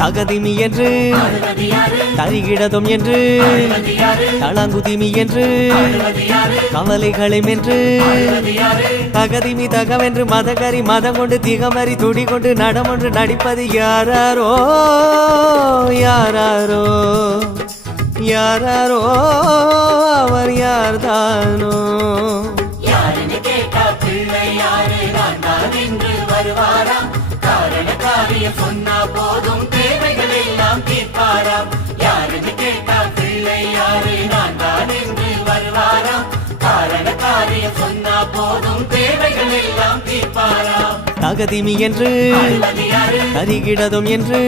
தகதிமி என்று தரிகிடதும் என்று தளங்குதிமி என்று கவலைகளை மென்று தகதிமி தகவென்று மதகரி மதம் கொண்டு திகமறி துடி கொண்டு நடமொன்று நடிப்பது யாராரோ யாராரோ யாராரோ அவர் யார்தானோ வருவாராம் காரண காரியம் சொன்னா போதும் தேவைகள் எல்லாம் தீர்ப்பாராம் யாருன்னு கேட்டா பிள்ளை யாரு நான் தான் என்று வருவாராம் காரண காரியம் சொன்னா போதும் தேவைகள் எல்லாம் தீர்ப்பாராம் தகதிமி என்று தரிகிடதும் என்று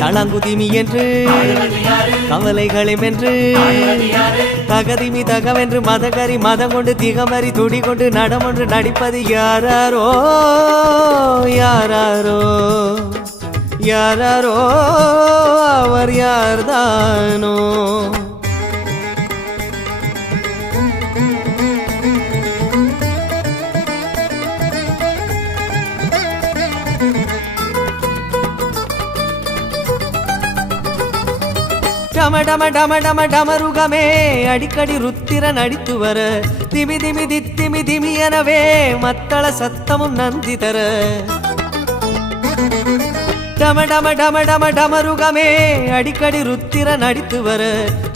தளங்குதிமி என்று கவலைகளை மென்று தகதிமி தகவென்று மதகரி மதம் கொண்டு திகமறி துடி கொண்டு நடமொன்று நடிப்பது யாராரோ யாராரோ யாராரோ அவர் யார்தானோ டம டம டம டம டமருகமே அடிக்கடி ருத்திரன் அடித்து வர திமி திமி தித்திமி திமி எனவே மத்தள சத்தமும் நந்தி தர டம டம டம டம டமருகமே அடிக்கடி ருத்திரன் அடித்து வர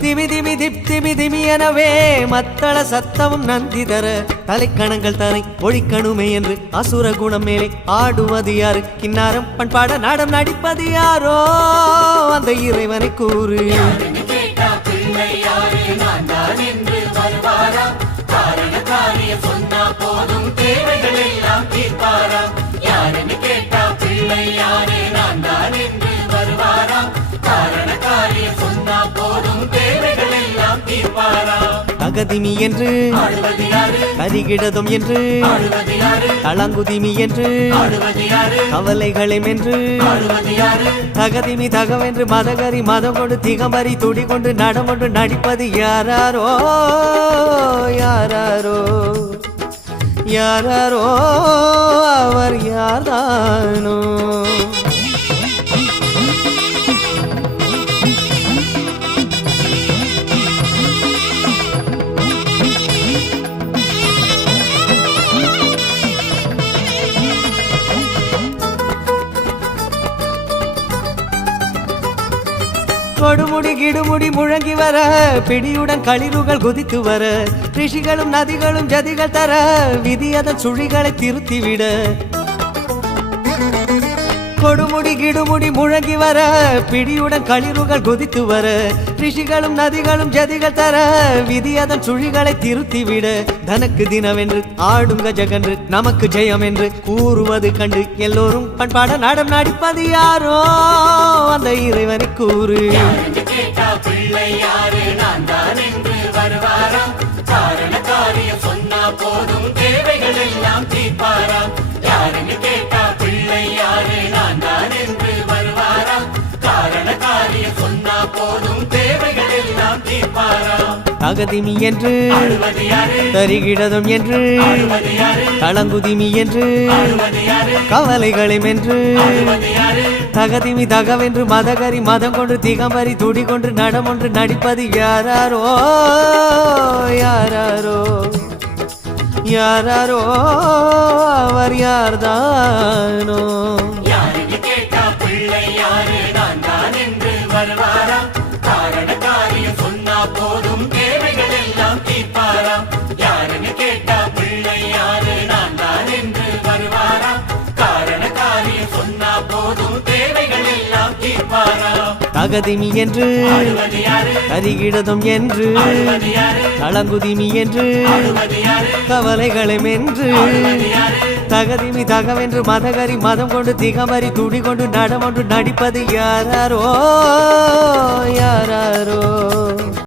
திமி திமி திப்திமி திமி எனவே மத்தள சத்தமும் நந்தி தர தலைக்கணங்கள் தரை ஒழிக்கணுமே என்று அசுர குணம் மேலே ஆடுவது யாரு கிண்ணாரம் பண்பாட நாடம் நடிப்பது யாரோ அந்த இறைவனை கூறு சொன்னா போதும் தேவைகள் எல்லாம் தீர்ப்பாராம் யாருன்னு கேட்டா பிள்ளை யாரு நான் தான் என்று வருவாராம் காரண காரியம் சொன்னா போதும் தேவைகள் எல்லாம் தீர்ப்பாராம் தகதிமி என்று கரிகிடதும் என்று தளங்குதிமி என்று கவலைகளை மென்று தகதிமி தகவென்று மதகரி மதம் கொண்டு திகமறி துடி கொண்டு நடமொன்று நடிப்பது யாராரோ யாராரோ யாராரோ அவர் யார்தானோ கொடுமுடி கிடுமுடி முழங்கி வர பிடியுடன் களிறுகள் குதித்து வர ரிஷிகளும் நதிகளும் ஜதிகள் தர விதி அதன் சுழிகளை திருத்திவிட கொடுமுடி கிடுமுடி முழங்கி வர பிடியுடன் களிறுகள் குதித்து வர ரிஷிகளும் நதிகளும் ஜதிகள் தர விதி அதன் சுழிகளை திருத்திவிட தனக்கு தினவென்று ஆடுங்க ஜகன்று நமக்கு ஜெயம் என்று கூறுவது கண்டு எல்லோரும் பண்பாட நாடம் நடிப்பது யாரோ அந்த இறைவனை கூறு காரண காரியம் சொன்னா போதும் தேவைகள் எல்லாம் தீர்ப்பாராம் யாருன்னு கேட்டா பிள்ளை யாரு நான் தான் என்று வருவாராம் காரண காரியம் சொன்னா போதும் தேவைகள் எல்லாம் தீர்ப்பாராம் தகதிமி என்று தரிகிடதும் என்று தளங்குதிமி என்று கவலைகளை மென்று தகதிமி தகவென்று மதகரி மதம் கொண்டு திகமறி துடி கொண்டு நடமொன்று நடிப்பது யாராரோ யாராரோ யாராரோ அவர் யார்தானோ யாருன்னு கேட்டா பிள்ளை யாரு நான் தான் என்று வருவாராம் காரண காரியம் சொன்னா போதும் தேவைகள் எல்லாம் தீர்ப்பாராம் யாருன்னு கேட்டா பிள்ளை யாரு நான் தான் என்று வருவாராம் காரண காரியம் சொன்னா போதும் தேவைகள் எல்லாம் தீர்ப்பாராம் தகதிமி என்று கரிகிடதும் என்று தளங்குதிமி என்று கவலைகளை மென்று தகதிமி தகவென்று மதகரி மதம் கொண்டு திகமறி துடி கொண்டு நடமொன்று நடிப்பது யாராரோ